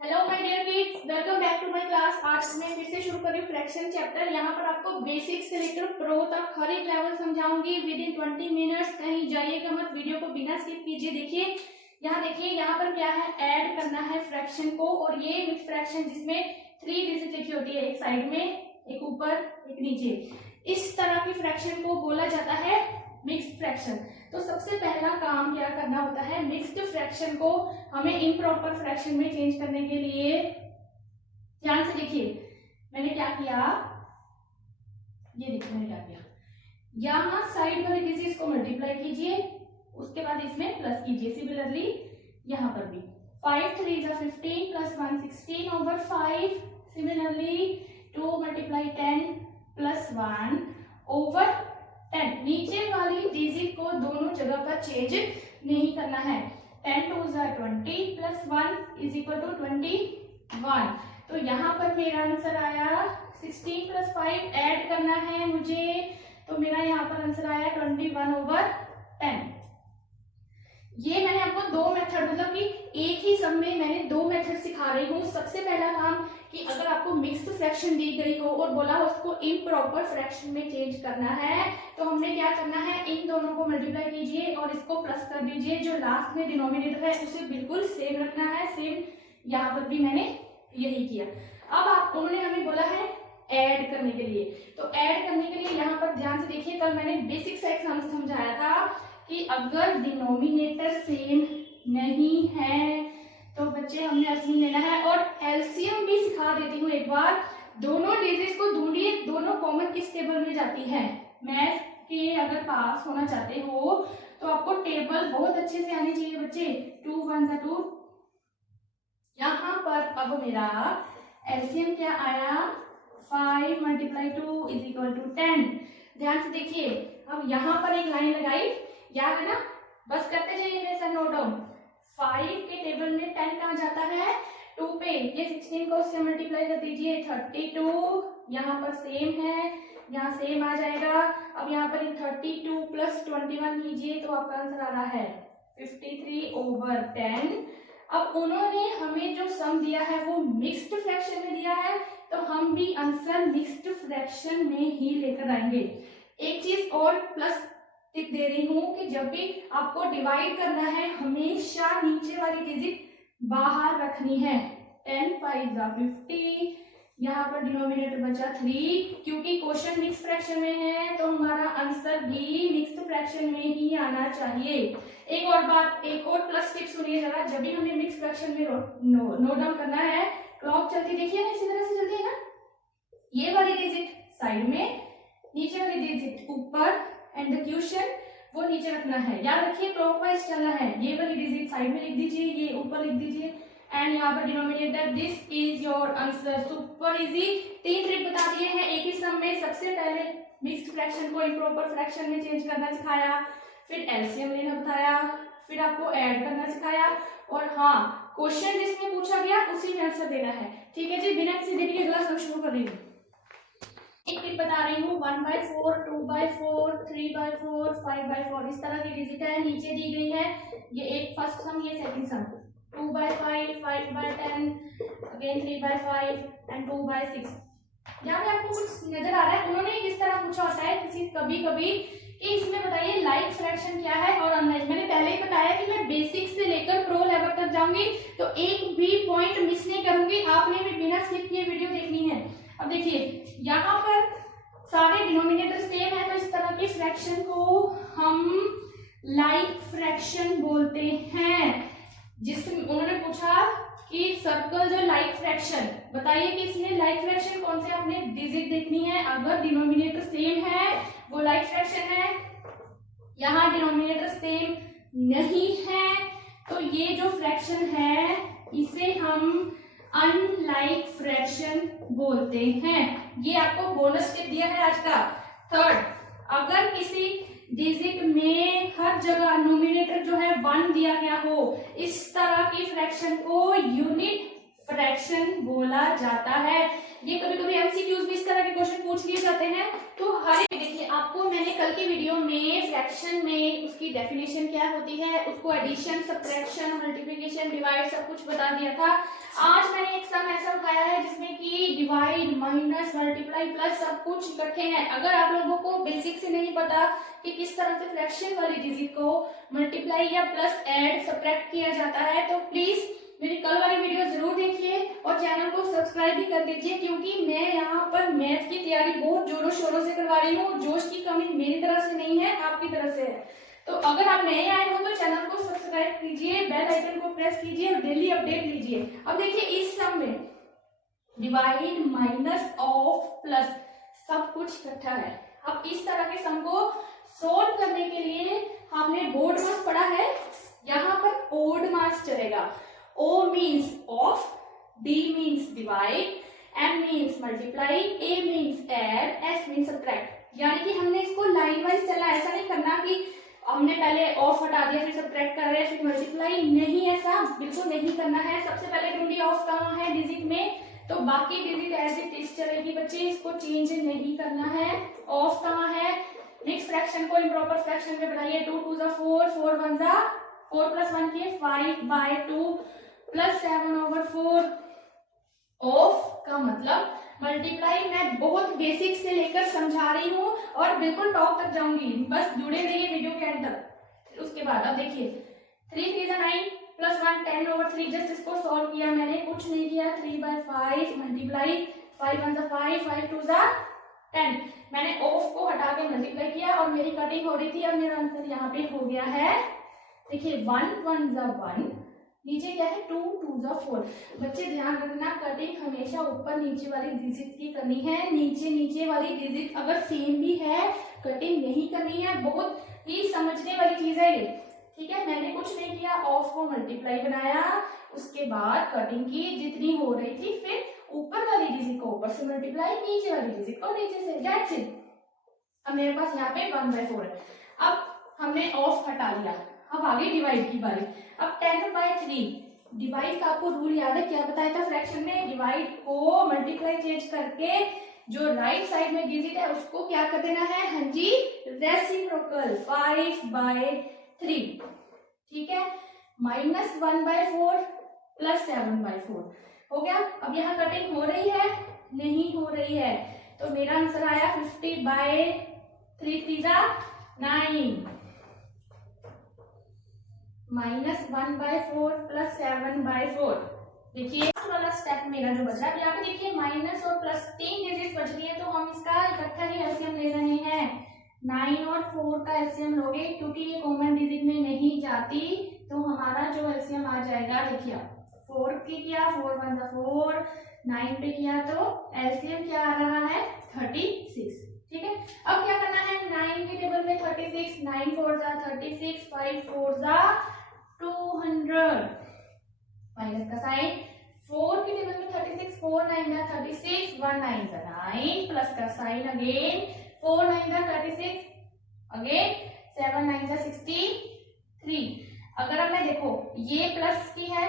Hello my dear kids, welcome back to my class. आज मैं फिर से शुरू कर रही हूँ फ्रैक्शन चैप्टर। यहाँ पर आपको बेसिक से लेकर प्रो तक हर एक लेवल समझाऊंगी विद इन 20 मिनट्स। कहीं जाइएगा मत, वीडियो को बिना स्किप कीजिए। देखिए यहाँ पर क्या है, ऐड करना है फ्रैक्शन को। और ये मिक्स फ्रैक्शन जिसमें 3 डिजिट लिखी होती है, एक साइड में, एक ऊपर, एक नीचे। इस तरह की फ्रैक्शन को बोला जाता है मिक्स्ड फ्रैक्शन। तो सबसे पहला काम क्या करना होता है, मिक्स्ड फ्रैक्शन को हमें इम्प्रॉपर फ्रैक्शन में चेंज करने के लिए, ध्यान से देखिए मैंने क्या किया। ये देखिए मैंने क्या किया, यहाँ साइड वाले डिजिट को मल्टीप्लाई कीजिए, उसके बाद इसमें प्लस कीजिए। सिमिलरली यहाँ पर भी 5 3 = 15 प्लस 1 16/5। Similarly 2 × 10 plus 1 over 10। नीचे वाली डिजिट को दोनों जगह पर चेंज नहीं करना है। 10 2 = 20 प्लस 1 = 21। तो यहाँ पर मेरा आंसर आया 16 + 5 ऐड करना है मुझे, तो मेरा यहाँ पर आंसर आया 21/10। ये मैंने आपको दो मेथड, मतलब कि एक ही सम में मैंने दो मेथड सिखा रही हूँ। सबसे पहला काम कि अगर आपको मिक्स्ड फ्रैक्शन दी गई हो और बोला हो उसको इम्प्रॉपर फ्रैक्शन में चेंज करना है, तो हमने क्या करना है, इन दोनों को मल्टीप्लाई कीजिए और इसको प्लस कर दीजिए। जो लास्ट में डिनोमिनेटर है उसे बिल्कुल सेम रखना है। सेम यहाँ पर भी मैंने यही किया। अब आप उन्होंने हमें बोला है ऐड करने के लिए, तो ऐड करने के लिए यहाँ पर ध्यान से देखिए, कल मैंने बेसिक से एक समझाया था कि अगर डिनोमिनेटर सेम नहीं है तो बच्चे हमने असली लेना है। और एलसीएम भी सिखा देती हूँ एक बार। दोनों डिजिट्स को ढूंढिए, दोनों कॉमन किस टेबल में जाती है। मैथ्स के अगर पास होना चाहते हो तो आपको टेबल बहुत अच्छे से आनी चाहिए बच्चे। 2 1 = 2। यहाँ पर अब मेरा एलसीएम क्या आया, 5 × 2 = 10। ध्यान से देखिए, अब यहाँ पर एक लाइन लगाई, याद है ना, बस करते जाइए मेरे साथ नोट डाउन। 5 के टेबल में 10 कहाँ जाता है, 2 पे। ये 16 को उससे मल्टीप्लाई कर दीजिए, 32। यहाँ पर सेम है, यहाँ सेम आ जाएगा। अब यहाँ पर 32 + 21 कीजिए तो आपका आंसर आ रहा है 53/10। अब उन्होंने हमें जो सम दिया है वो मिक्स्ड फ्रैक्शन में दिया है, तो हम भी आंसर मिक्स्ड फ्रैक्शन में ही लेकर आएंगे। एक चीज और प्लस टिप दे रही हूँ कि जब भी आपको डिवाइड करना है हमेशा नीचे वाली डिजिट बाहर रखनी है। 10 5 = 50। यहाँ पर डिनोमिनेटर बचा 3, क्योंकि क्वेश्चन मिक्स फ्रैक्शन में है तो हमारा आंसर भी मिक्स्ड फ्रैक्शन में ही आना चाहिए। एक और बात, एक और प्लस टिप सुनिए जरा। जब भी हमें मिक्स फ्रैक्शन में नोट डाउन करना है, क्लॉक चलती देखिए ना, इसी तरह से चलती है ना। ये वाली डिजिट साइड में, नीचे वाली डिजिट ऊपर, एंड द क्वेश्चन वो नीचे रखना है। याद रखिए क्लॉकवाइज चलना है। ये वाली डिजिट साइड में लिख दीजिए, ये ऊपर लिख दीजिए, एंड यहाँ पर denominator. This is your answer. Super easy. 3 trick बता दिए हैं एक ही सम में। सबसे पहले मिक्स्ड फ्रैक्शन को इम्प्रॉपर फ्रैक्शन में चेंज करना सिखाया, फिर एलसीएम लेना बताया, फिर आपको ऐड करना सिखाया, और हाँ, क्वेश्चन जिसमें पूछा गया उसी में आंसर देना है। ठीक है जी, बिना किसी देरी के अगला सम शुरू कर रही हूँ। एक टिप बता रही हूँ, 1/4 2/4 3/4 5/4 इस तरह की डिजिट है, नीचे दी गई है। ये एक फर्स्ट सम, ये सेकंड सम। 2/5 5/10 again 3/5 and 2/6। यहाँ पे आपको कुछ नजर आ रहा है, उन्होंने किस तरह पूछा होता है किसी कभी कभी कि इसमें बताइए लाइक फ्रैक्शन क्या है और अनलाइक। मैंने पहले ही बताया कि मैं बेसिक से लेकर प्रो लेवल तक जाऊंगी, तो एक भी पॉइंट मिस नहीं करूंगी। आपने भी बिना स्किप किए वीडियो देखनी है। अब देखिए यहाँ पर सारे डिनोमिनेटर सेम है, तो इस तरह के फ्रैक्शन को हम लाइक फ्रैक्शन बोलते हैं। जिसमें उन्होंने पूछा कि सर्कल जो लाइक फ्रैक्शन, बताइए कि इसमें लाइक फ्रैक्शन कौन से आपने डिजिट देखनी है। अगर डिनोमिनेटर सेम है वो लाइक फ्रैक्शन है, यहाँ डिनोमिनेटर सेम नहीं है तो ये जो फ्रैक्शन है इसे हम अनलाइक फ्रैक्शन बोलते हैं। ये आपको बोनस टिप दिया है आज का। थर्ड, अगर किसी डिजिट में हर जगह नोमिनेटर जो है 1 दिया गया हो, इस तरह की फ्रैक्शन को यूनिट फ्रैक्शन बोला जाता है। ये कभी कभी एमसीक्यूज भी इस तरह के क्वेश्चन पूछ लिए जाते हैं। तो हर देखिए, आपको मैंने कल की वीडियो में फ्रैक्शन में उसकी डेफिनेशन क्या होती है, उसको एडिशन सब्ट्रैक्शन मल्टीप्लिकेशन डिवाइड सब कुछ बता दिया था। आज मैंने एक सम ऐसा उठाया है जिसमें कि डिवाइड, माइनस, मल्टीप्लाई, प्लस सब कुछ इकट्ठे हैं। अगर आप लोगों को बेसिक से नहीं पता कि किस तरह से फ्रैक्शन वाली डिजिट को मल्टीप्लाई या प्लस ऐड सब्ट्रैक्ट किया जाता है, तो प्लीज मेरी कल वाली वीडियो जरूर देखिए और चैनल को सब्सक्राइब भी कर दीजिए, क्योंकि मैं यहाँ पर मैथ की तैयारी बहुत जोरों शोरों से करवा रही हूँ। जोश की कमी मेरी तरफ से नहीं है, आपकी तरफ से है। तो अगर आप नए आए हो तो चैनल को सब्सक्राइब कीजिए, बेल आइकन को प्रेस कीजिए और डेली अपडेट लीजिए। अब देखिए इस सम में डिवाइड, माइनस, ऑफ, प्लस सब कुछ इकट्ठा है। अब इस तरह के सम को सोल्व करने के लिए हमने बोर्ड मास पढ़ा है, यहाँ पर ओड मास चलेगा। O means off, D means divide, M means multiply, A means add, S means subtract। यानी कि हमने इसको लाइन वाइज चलना, ऐसा नहीं करना कि हमने पहले ऑफ हटा दिया फिर सब्ट्रैक्ट कर रहे हैं फिर मल्टीप्लाई, नहीं, ऐसा बिल्कुल नहीं करना है। सबसे पहले ढूंढिए ऑफ कहाँ है डिजिट में, तो बाकी डिजिट एज इट इज चलेगी बच्चे, इसको चेंज नहीं करना है। ऑफ कहाँ है, मिक्स फ्रैक्शन को इम्प्रॉपर फ्रैक्शन में बनाइए। 2 2 जा 4, 4 1 जा 4 प्लस 1 किए 5/2 प्लस 7/4। ऑफ का मतलब मल्टीप्लाई मैं बहुत बेसिक से लेकर समझा रही हूँ और बिल्कुल टॉप तक जाऊंगी, बस जुड़े रहिए वीडियो के एंड तक। उसके बाद अब देखिए 3 3 9 प्लस 1 10/3, जस्ट इसको सॉल्व किया मैंने, कुछ नहीं किया। 3/5 मल्टीप्लाई 5 1 5 5 2 10। मैंने ऑफ को हटा के मल्टीप्लाई किया और मेरी कटिंग हो रही थी। अब मेरा आंसर यहाँ पे हो गया है, देखिए 1 1 1, नीचे क्या है 2 2 4। बच्चे ध्यान रखना, कटिंग हमेशा ऊपर नीचे वाली डिजिट की करनी है, नीचे वाली डिजिट अगर सेम भी है कटिंग नहीं करनी है। बहुत ही समझने वाली चीज है ये, ठीक है। मैंने कुछ नहीं किया, ऑफ को मल्टीप्लाई बनाया, उसके बाद कटिंग की जितनी हो रही थी, फिर ऊपर वाली डिजिट को ऊपर से मल्टीप्लाई, नीचे वाली डिजिट को नीचे से, दैट्स इट। अब मेरे पास यहाँ पे 1/4 है। अब हमने ऑफ हटा लिया, अब आगे डिवाइड की बारी। अब 10/3 डिवाइड का आपको रूल याद है, क्या बताया था फ्रैक्शन में, डिवाइड को मल्टीप्लाई चेंज करके जो राइट साइड में डिजिट है उसको क्या कर देना है, हाँ जी, रेसिप्रोकल 5/3, ठीक है। -1/4 प्लस 7/4 हो गया। अब यहाँ कटिंग हो रही है, नहीं हो रही है, तो मेरा आंसर आया 50/3 3 9, -1/4 प्लस 7/4। देखिए वाला स्टेप मेरा जो बचा है, यहाँ पे देखिए माइनस और प्लस 3 डिजिट बच रही है, तो हम इसका इकट्ठा ही एलसीएम ले रहे हैं। 9 और 4 का एलसीएम लोगे, क्योंकि ये कॉमन डिजिट में नहीं जाती, तो हमारा जो एलसीएम आ जाएगा, देखिए 4 पे किया 4 1 4, 9 पे किया तो एलसीएम क्या आ रहा है 36, ठीक है। अब क्या करना है, 9 के टेबल में 36, 9 4 जा 36, 5 4 जा 200, माइनस का साइन, 4 के टेबल में 36, 4 9 जा 36, 1 9 जा 9, प्लस का साइन अगेन, 4 9 जा 36, अगेन 7 9 जा 63। अगर अब मैं देखो ये प्लस की है,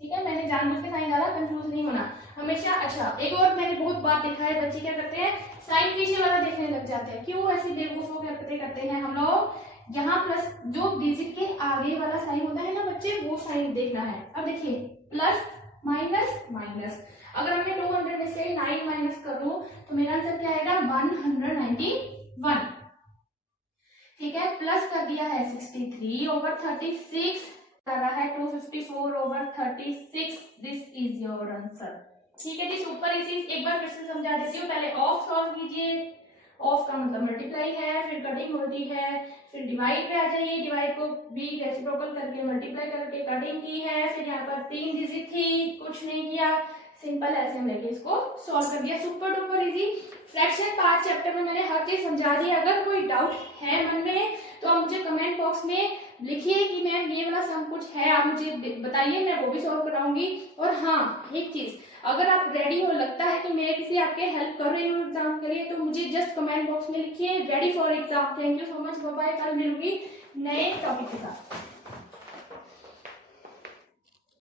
ठीक है, मैंने जानबूझ के साइन डाला, कंफ्यूज नहीं होना हमेशा। अच्छा, एक और मैंने बहुत बात देखा है, बच्चे क्या करते हैं, साइन पीछे वाला देखने लग जाते हैं। क्यों ऐसी बेवकूफों की हरकतें करते हैं हम लोग, यहाँ प्लस जो डिजिट के आगे वाला साइन होता है ना बच्चे, वो साइन देखना है। अब देखिए प्लस माइनस माइनस, अगर मैं 200 में से 9 माइनस करूं तो मेरा आंसर क्या आएगा 191, ठीक है। प्लस कर दिया है 63/36, आ रहा है 254/36, दिस इज योर आंसर, ठीक है जी। सुपर इसी एक बार फिर से समझा देती हूँ, पहले ऑफ सॉल्व कीजिए, ऑफ का मतलब मल्टीप्लाई है, फिर कटिंग होती है, फिर डिवाइड पे आ जाइए, डिवाइड को भी रेसिप्रोकल करके मल्टीप्लाई करके कटिंग की है, फिर यहाँ पर 3 डिजिट थी, कुछ नहीं किया, सिंपल ऐसे लेके इसको सॉल्व कर दिया, super duper easy. Fraction part chapter में मैंने हर चीज समझा दी। अगर कोई डाउट है मन में तो आप मुझे कमेंट बॉक्स में लिखिए कि मैम ये वाला सम कुछ है, आप मुझे बताइए, मैं वो भी सॉल्व कराऊंगी। और हाँ एक चीज, अगर आप रेडी हो, लगता है कि मैं किसी आपके हेल्प कर रही हूँ एग्जाम के लिए, तो मुझे जस्ट कमेंट बॉक्स में लिखिए ready for exam. Thank you so much, bye bye, कल मिलूंगी नए टॉपिक के साथ।